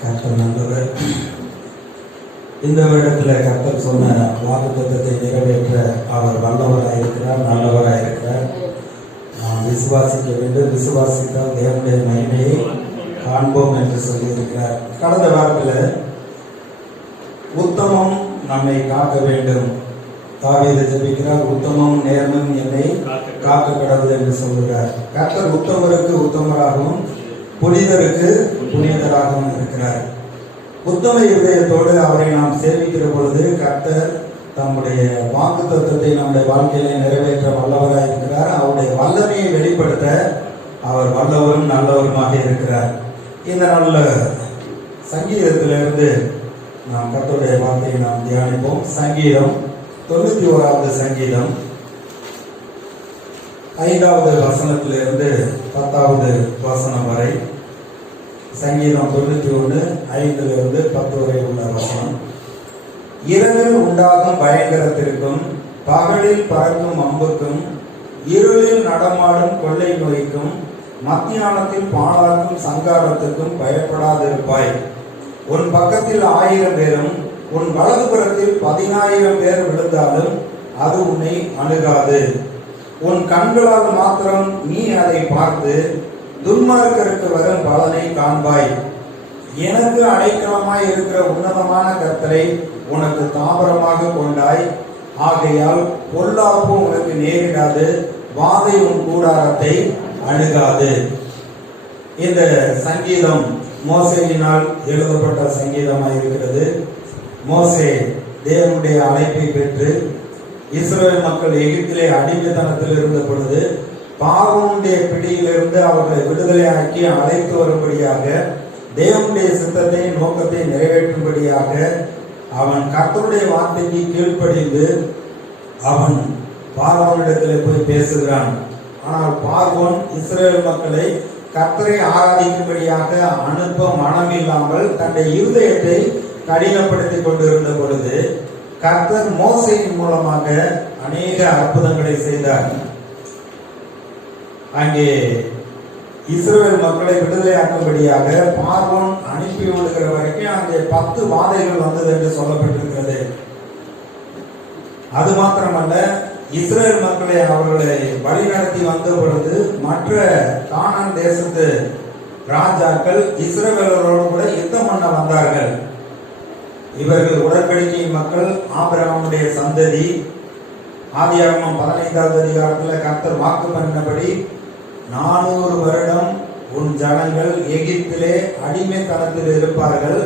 கர்த்தர் நல்லவர். இந்த வருடத்தில் கர்த்தர் சொன்ன வாக்குத்தத்தத்தை நிறைவேற்ற அவர் வல்லவராயிருக்கிறார், நல்லவராயிருக்கிறார். நாம் விசுவாசிக்க வேண்டும். விசுவாசித்தால் தேவனுடைய மகிமையை காண்போம் என்று சொல்லியிருக்கிறார். கடந்த வாரத்தில் உத்தமம் நம்மை காக்க வேண்டும். தாவீது ஜெபிக்கிறார், உத்தமம் நேர்மம் என்னை காக்க கடவுள் என்று சொல்கிறார். கர்த்தர் உத்தமருக்கு உத்தமராகவும் புனிதருக்கு புனிதராகவும் இருக்கிறார். உத்தம இருதயத்தோடு அவரை நாம் சேவிக்கிற பொழுது கர்த்தர் தம்முடைய வாக்குத்தத்தத்தை நம்முடைய வாழ்க்கையில நிறைவேற்ற வல்லவராக இருக்கிறார். அவருடைய வல்லமையை வெளிப்படுத்த அவர் வல்லவரும் நல்லவருமாக இருக்கிறார். இந்த நல்ல சங்கீதத்திலிருந்து நாம் கர்த்தருடைய வார்த்தையை நாம் தியானிப்போம். சங்கீதம் 91வது சங்கீதம் 5வது வசனத்திலிருந்து 10வது வசனம் வரை. சங்கீதம் 91 5லிருந்து 10 வரை உள்ள வசனம். இரவில் உண்டாகும் பயங்கரத்திற்கும் பகலில் பறக்கும் அம்புக்கும் இருளில் நடமாடும் கொள்ளை நோய்க்கும் மத்தியானத்தில் பாழாக்கும் சங்காரத்துக்கும் பயப்படாதிருப்பாய். உன் பக்கத்தில் 1000 பேரும் உன் வலதுபுறத்தில் 10,000 பேர் விழுந்தாலும் அது உன்னை அணுகாது. உன் கண்களால் மாத்திரம் நீ அதை பார்த்து துன்மார்க்கருக்கு வரும் பலனை காண்பாய். எனக்கு அடைக்கலமாய் இருக்கிற உன்னதமான கர்த்தரை உனக்கு தாபரமாக கொண்டாய். ஆகையால் பொல்லாப்பு உனக்கு நேரிடாது, வாதை உன் கூடாரத்தை அணுகாது. இந்த சங்கீதம் மோசேயினால் எழுதப்பட்ட சங்கீதமாக இருக்கிறது. மோசே தேவனுடைய அழைப்பை பெற்று இஸ்ரவேல் மக்கள் எகிப்திலே அடிமைத்தனத்தில் இருந்த பொழுது பார்வோனுடைய பிடியிலிருந்து அவர்களை விடுதலையாக்கி அழைத்து வரும்படியாக தேவனுடைய சித்தத்தை நோக்கத்தை நிறைவேற்றும்படியாக அவன் கர்த்தருடைய வார்த்தைக்கு கீழ்ப்படிந்து அவன் பார்வோனிடத்திலே போய் பேசுகிறான். ஆனால் பார்வோன் இஸ்ரவேல் மக்களை கர்த்தரை ஆராதிக்கும்படியாக அனுப்ப மனம் இல்லாமல் தன்னுடைய இருதயத்தை கடினப்படுத்திக் கொண்டிருந்த பொழுது கர்த்தர் மோசேயின் மூலமாக அநேக அற்புதங்களை செய்தார். அங்கே இஸ்ரவேல் மக்களை விடுதலையாக்கும்படியாக பார்வோன் அனுப்பி விடுகிற வரைக்கும் அங்கே 10 வாதைகள் வந்தது என்று சொல்லப்பட்டிருக்கிறது. அது மாத்திரமல்ல, இஸ்ரவேல் மக்களை அவர்களை வழிநடத்தி வந்த பொழுது மற்ற கானான் தேசத்து ராஜாக்கள் இஸ்ரவேலரோடு கூட யுத்தம் பண்ண வந்தார்கள். இவர்கள் உடன்படிக்கை மக்கள், ஆபிரகாமுடைய சந்ததி. ஆதியாகமம் 15வது அதிகாரத்தில் கர்த்தர் வாக்கு பண்ணினபடி 400 வருடம் உன் ஜனங்கள் எகிப்திலே அடிமைத்தனத்தில் இருப்பார்கள்,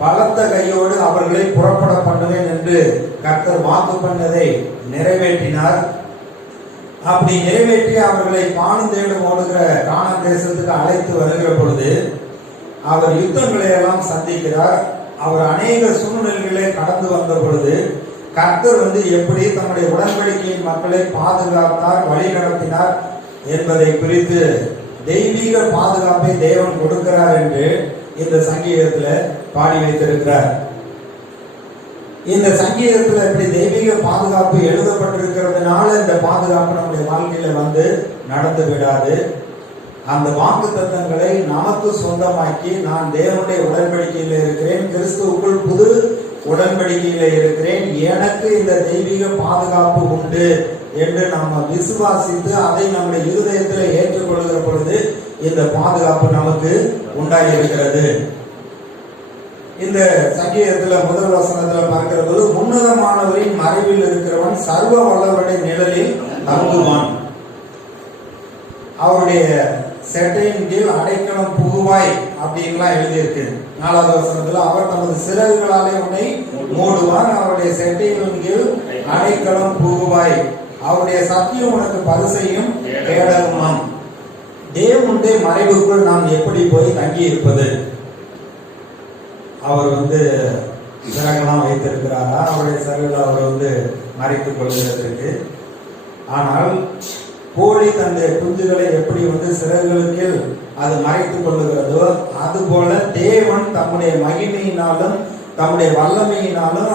பலத்த கையோடு அவர்களை புறப்பட பண்ணுவேன் என்று கர்த்தர் வாக்கு பண்ணதை நிறைவேற்றினார். அப்படி நிறைவேற்றி அவர்களை காணும் தேடும் ஓடுகிற கானான் தேசத்துக்கு அழைத்து வருகிற பொழுது அவர் யுத்தங்களை எல்லாம் சந்திக்கிறார். அவர் அநேக சூழ்நிலைகளை கடந்து வந்த பொழுது கர்த்தர் எப்படி தன்னுடைய உடன்படிக்கையின் மக்களை பாதுகாத்தார், வழி நடத்தினார் என்பதை குறித்து தெய்வீக பாதுகாப்பை தேவன் கொடுக்கிறார் என்று இந்த சங்கீதத்தில் பாடி வைத்திருக்கிறார். இந்த சங்கீதத்தில் இப்படி தெய்வீக பாதுகாப்பு எழுதப்பட்டிருக்கிறதுனால இந்த பாதுகாப்பு நம்முடைய வாழ்க்கையில நடந்து விடாது. அந்த வாக்கு தத்தங்களை நமக்கு சொந்தமாக்கி நான் தேவனுடைய உடன்படிக்கையில இருக்கிறேன், கிறிஸ்துவுக்குள் புது உடன்படிக்கையில இருக்கிறேன், எனக்கு இந்த தெய்வீக பாதுகாப்பு உண்டு என்று நம்ம விசுவாசித்து அதை நம்முடைய இருதயத்தில் ஏற்றுக்கொள்கிற பொழுது இந்த பாதுகாப்பு நமக்கு உண்டாகி இருக்கிறது. இந்த சங்கீதத்துல முதல் வசனத்துல பார்க்கிற போது உன்னதமானவரின் மறைவில் இருக்கிறவன் சர்வ வல்லவருடைய நிழலில் தங்குவான். அவருடைய செட்டையின் கீழ் அடைக்கலம் புகுவாய் அப்படின்லாம் எழுதியிருக்கு. 4வது வசனத்துல அவர் தமது சிறகுகளாலே உன்னை மூடுவார், அவருடைய செட்டையின் கீழ் அடைக்கலம் புகுவாய், அவருடைய சத்தியம் உனக்கு பரிசையும் கேடகமாம். தேவனுடைய மறைவுக்குள் நாம் எப்படி போய் தங்கி இருப்பது? அவர் சிறகெல்லாம் வைத்திருக்கிறாரா? அவருடைய சிறகுகளை அவர் மறைத்துக் கொள்வதற்கு. ஆனால் கோழி தன்னுடைய குஞ்சுகளை எப்படி சிறகுகளுக்கு அது மறைத்துக் கொள்ளுகிறதோ அதுபோல தேவன் தம்முடைய மகிமையினாலும் தம்முடைய வல்லமையினாலும்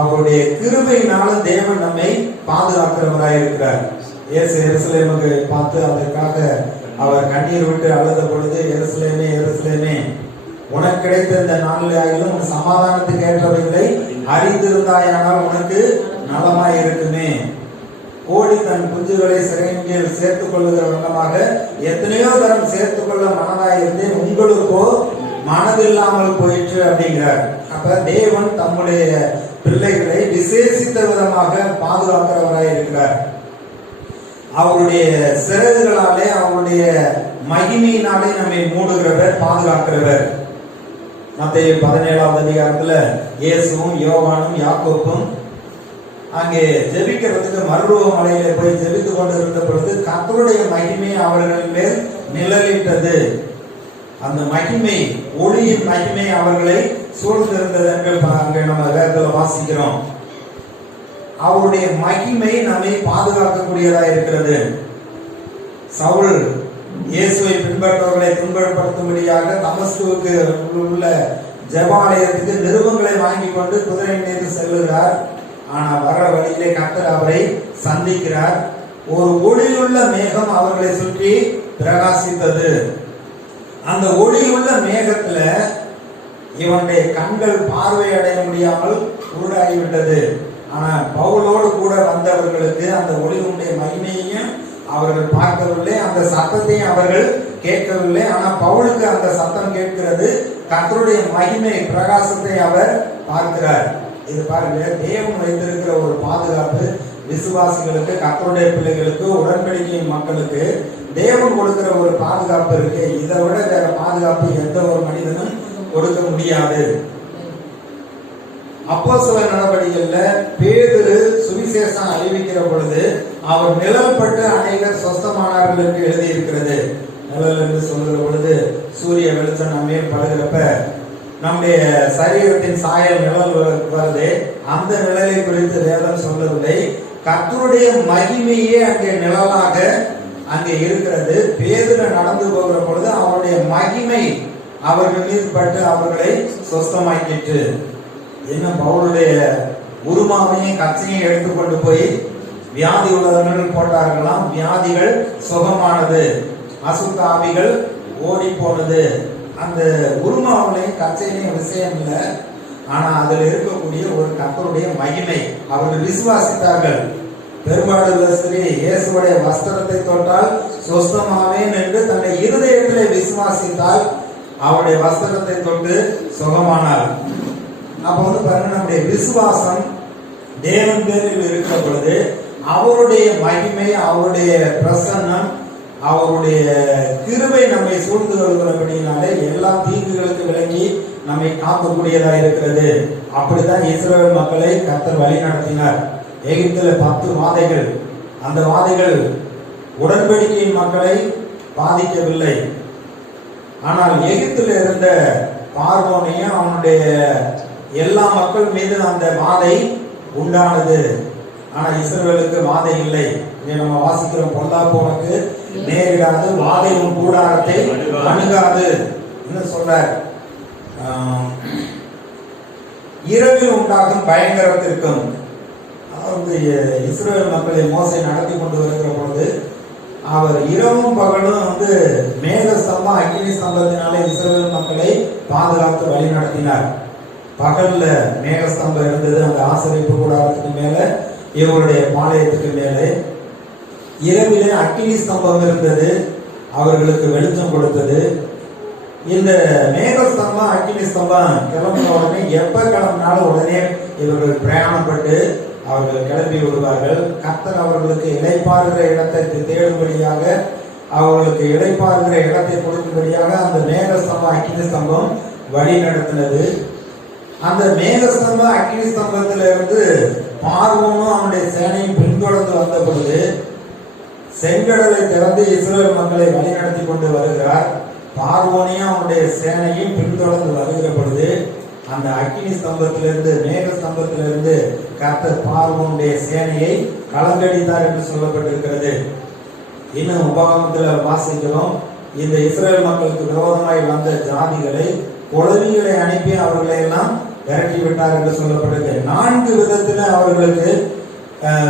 அவருடைய கிருபையினாலும் தேவன் நம்மை பாதுகாக்கிறவராய் இருக்கிறார். இயேசு எருசலேமுக்கு பார்த்து அதற்காக அவர் கண்ணீர் விட்டு அழுத பொழுது, எருசலேமே எருசலேமே, உனக்கு கிடைத்த இந்த நாளிலும் உன் சமாதானத்துக்கு ஏற்றவைகளை அறிந்திருந்தாயானால் உனக்கு நலமாய் இருக்குமே. கோழி தன் குஞ்சுகளை சிறையின் கீழ் சேர்த்துக் கொள்ளுகிற வண்ணமாக எத்தனையோ தரம் சேர்த்துக் கொள்ள மனதாய் இருந்தேன், உங்களுக்கோ மனதில்லாமல் போயிற்று அப்படிங்கிறார். அப்ப தேவன் தம்முடைய பிள்ளைகளை விசேஷித்த விதமாக பாதுகாக்கிறவராய் இருக்கிறார். அவருடைய சிறகுகளாலே, அவருடைய மகிமையினாலே நம்மை மூடுகிறவர், பாதுகாக்கிறவர். மத்தேயு 17வது அதிகாரத்துல இயேசுவும் யோவானும் யாக்கோப்பும் அங்கே ஜெபிக்கிறதுக்கு மறுரூப மலையில போய் ஜெபித்துக் கொண்டிருந்த பொழுது கர்த்தருடைய மகிமை அவர்கள் மேல் நிழலிட்டது. அந்த மகிமை, ஒளியின் மகிமை அவர்களை சூழ்ந்திருந்தது என்று அங்கே நம்ம வேதத்துல வாசிக்கிறோம். அவருடைய மகிமை நம்மை பாதுகாக்கக்கூடியதா இருக்கிறது. சவுல் இயேசுவை பின்பற்றவர்களை துன்பப்படுத்தும்படியாக தமஸ்குவுக்கு உள்ள ஜெபாலயத்துக்கு நிருபங்களை வாங்கி கொண்டு குதிரை மீது செல்லுகிறார். ஆனா வர வழியிலே கர்த்தர் அவரை சந்திக்கிறார். ஒரு ஒளியுள்ள மேகம் அவர்களை சுற்றி பிரகாசித்தது. அந்த ஒளியுள்ள மேகத்துல இவனுடைய கண்கள் பார்வை அடைய முடியாமல் குருடாகிவிட்டது. ஆனா பவுலோடு கூட வந்தவர்களுக்கு அந்த ஒளியுடைய மகிமையையும் அவர்கள் பார்க்கவில்லை, அந்த சத்தத்தையும் அவர்கள் கேட்கவில்லை. ஆனா பவுலுக்கு அந்த சத்தம் கேட்கிறது, கர்த்தருடைய மகிமை பிரகாசத்தை அவர் பார்க்கிறார். இது பாருங்க, தேவன் வைத்திருக்கிற ஒரு பாதுகாப்பு விசுவாசிகளுக்கு, கர்த்தருடைய பிள்ளைகளுக்கு, உடன்படிக்கை மக்களுக்கு தேவன் கொடுக்கிற ஒரு பாதுகாப்பு இருக்கு. இதை விட வேற பாதுகாப்பு எந்த ஒரு மனிதனும் கொடுக்க முடியாது. அப்போஸ்தலர் நடவடிக்கைகள்ல பேதுரு சுவிசேஷம் அறிவிக்கிற பொழுது அவர் நிழல்பட்டு அநேகர் சொஸ்தமானார்கள் என்று எழுதியிருக்கிறது. நிழல் என்று சொல்லுகிற பொழுது சூரிய வெளிச்சம் நம்ம மேல் படுகிறப்ப நம்முடைய சரீரத்தின் சாயல் நிழல் வருது. அந்த நிழலை குறித்து வேதம் சொல்லவில்லை. கர்த்தருடைய மகிமையே அங்கே நிழலாக அங்கே இருக்கிறது. பேதுரு நடந்து போகிற பொழுது அவருடைய மகிமை அவர்கள் மீது பட்டு அவர்களை சொஸ்தமாக்கிட்டு, இன்னும் பவுலுடைய உருமாவையும் கச்சையும் எடுத்துக்கொண்டு போய் வியாதி உள்ளவர்கள் போட்டார்களாம். வியாதிகள் சுகமானது, அசுத்த ஆவிகள் ஓடி போனது. அந்த உருமாவிலையும் கச்சையிலையும் விஷயம் இல்லை, ஆனா அதில் இருக்கக்கூடிய ஒரு கர்த்தருடைய மகிமை. அவர்கள் விசுவாசித்தார்கள். பெரும்பாடுள்ள ஸ்திரீ இயேசுடைய வஸ்திரத்தை தொட்டால் சொஸ்தமாவேன் என்று தன்னை இருதயத்திலே விசுவாசித்தால் அவருடைய வஸ்திரத்தை தொட்டு சுகமானார். அப்ப பாருங்க, நம்முடைய விசுவாசம் தேவன் பேரில் இருக்கிற பொழுது அவருடைய மகிமை, அவருடைய பிரசன்னம், அவருடைய கிருபை நம்மை சூழ்ந்து வருகிறபடினாலே எல்லா தீங்குகளுக்கு விலகி நம்மை காக்கக்கூடியதா இருக்கிறது. அப்படித்தான் இஸ்ரவேல் மக்களை கர்த்தர் வழி நடத்தினார். எகிப்துல 10 வாதைகள், அந்த வாதைகள் உடன்படிக்கையின் மக்களை பாதிக்கவில்லை. ஆனால் எகிப்தில் இருந்த பார்வோனையும் அவனுடைய எல்லா மக்கள் மீது அந்த வாதை உண்டானது. ஆனா இஸ்ரவேலுக்கு வாதை இல்லை. நம்ம வாசிக்கிறோம், பொல்லாப்பு உனக்கு நேரிடாது, வாதை உன் கூடாரத்தை அணுகாது என்று சொல்றார். இரவில் உண்டாகும் பயங்கரத்திற்கும், அதாவது இஸ்ரவேல் மக்களை மோசே நடத்தி கொண்டு வருகிற பொழுது அவர் இரவும் பகலும் மேக ஸ்தம்பம் அக்கினி ஸ்தம்பத்தினாலே இஸ்ரவேல் மக்களை பாதுகாத்து வழி நடத்தினார். பகல்ல மேகஸ்தம்பம் இருந்தது அந்த ஆசரிப்பு கூடாரத்துக்கு மேல, இவருடைய பாளையத்துக்கு மேலே. இரவிலே அக்கினி ஸ்தம்பம் இருந்தது, அவர்களுக்கு வெளிச்சம் கொடுத்தது. இந்த மேகஸ்தம்பம் அக்கினி ஸ்தம்பம் கிளம்பின உடனே, எப்ப கிளம்பினாலும் உடனே இவர்கள் பிரயாணப்பட்டு அவர்கள் கிளம்பி விடுவார்கள். கர்த்தர் அவர்களுக்கு இளைப்பாறுகிற இடத்தை தேடும்படியாக, அவர்களுக்கு இளைப்பாறுகிற இடத்தை கொடுக்கும்படியாக அந்த மேகஸ்தம்பம் அக்கினி ஸ்தம்பம் வழி நடத்தினது. அந்த மேகஸ்தம்பம் அக்கினி ஸ்தம்பத்திலிருந்து பார்வோனும் அவனுடைய சேனையும் பின்தொடர்ந்து வந்த பொழுது செங்கடலை திறந்து இஸ்ரவேல் மக்களை வழி நடத்தி கொண்டு வருகிறார். பார்வோனையும் அவனுடைய சேனையும் பின்தொடர்ந்து வருகிற பொழுது அந்த அக்கினி ஸ்தம்பத்திலிருந்து, மேக ஸ்தம்பத்திலிருந்து கர்த்தர் பார்வோனுடைய சேனையை கலங்கடித்தார் என்று சொல்லப்பட்டிருக்கிறது. இன்னும் உபாகமத்தில் வாசிக்கிறோம், இந்த இஸ்ரவேல் மக்களுக்கு விரோதமாய் வந்த ஜாதிகளை, குழந்தைகளை அனுப்பி அவர்களை எல்லாம் விரட்டி விட்டார் என்று சொல்லப்பட்டிருக்கு. 4 விதத்தில் அவர்களுக்கு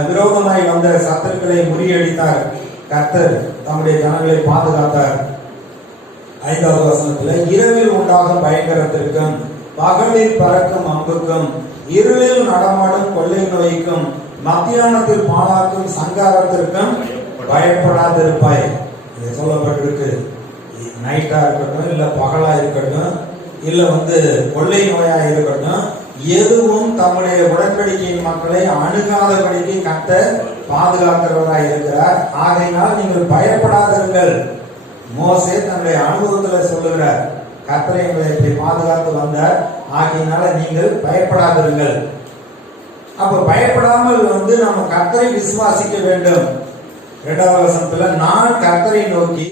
விரோதமாய் வந்த சத்துருக்களை முறியடித்தார். கர்த்தர் தம்முடைய ஜனங்களை பாதுகாத்தார். 5வது வசனத்துல இரவில் உண்டாகும் பயங்கரத்திற்கும் பகலில் பறக்கும் அம்புக்கும் இருளில் நடமாடும் கொள்ளை நோய்க்கும் மத்தியானத்தில் பாழாக்கும் சங்காரத்திற்கும் பயப்படாதிருப்பாய். இது சொல்லப்பட்டிருக்கு. நைட்டா இருக்கட்டும், இல்ல பகலா இருக்கட்டும், இல்ல கொள்ளை நோயா இருக்கட்டும், எதுவும் தம்முடைய உடன்படிக்கையின் மக்களை அணுகாதபடிக்கு கர்த்தர் பாதுகாக்கிறவராய் இருக்கிறார். ஆகையினால் நீங்கள் பயப்படாதீர்கள். மோசே தன்னுடைய அனுபவத்துல சொல்லுகிறார், கர்த்தர் எங்களை இப்படி பாதுகாத்து வந்தார், ஆகையினால நீங்கள் பயப்படாதீர்கள். அப்ப பயப்படாமல் நம்ம கர்த்தரை விசுவாசிக்க வேண்டும். 2வது வசனத்துல நான் கர்த்தரை நோக்கி